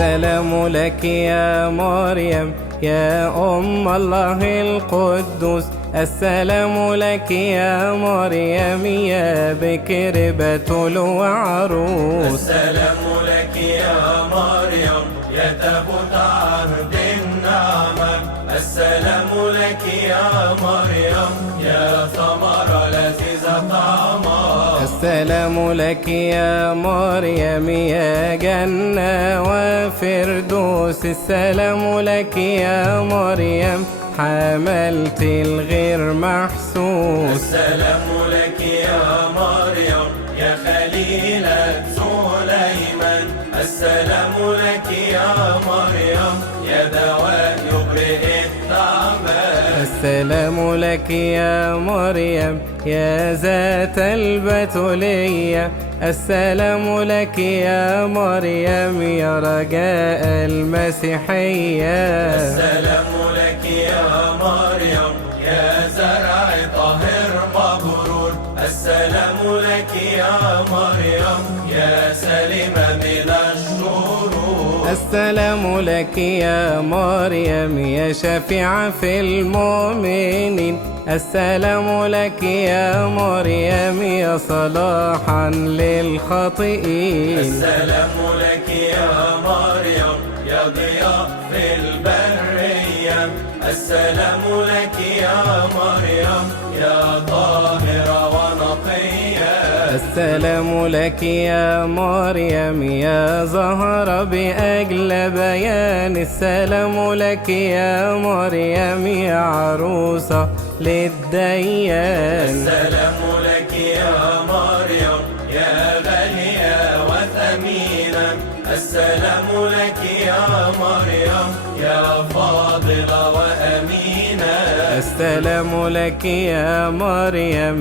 السلام لك يا مريم يا أم الله القدوس. السلام لك يا مريم يا بكر بتول وعروس. السلام لك يا مريم يا تابوت عهد النعمة. السلام لك يا مريم يا ثمرة لذيذة طعمها. السلام لك يا مريم يا جنة وفردوس. السلام لك يا مريم حملت الغير محسوس. السلام لك يا مريم يا خليلة سليمان. السلام لك يا مريم يا دواء يبرئ التعبان. السلام لك يا مريم يا ذات البتولية. السلام لك يا مريم يا رجاء المسيحية. السلام لك يا مريم يا زرع طاهر مبرور. السلام لك يا مريم يا سلمة من الشرور. السلام لك يا مريم يا شفيعة في المؤمنين. السلام لك يا مريم يا صلاحا للخاطئين. السلام لك يا مريم يا ضياء في البرية. السلام لك يا مريم يا طاهرة ونقية. السلام لك يا مريم يا زهرة بأجل بيان. السلام لك يا مريم يا عروسة للديان. السلام لك يا مريم يا غالية وثمينة. السلام لك يا مريم يا فاضلة وأمينة. السلام لك يا مريم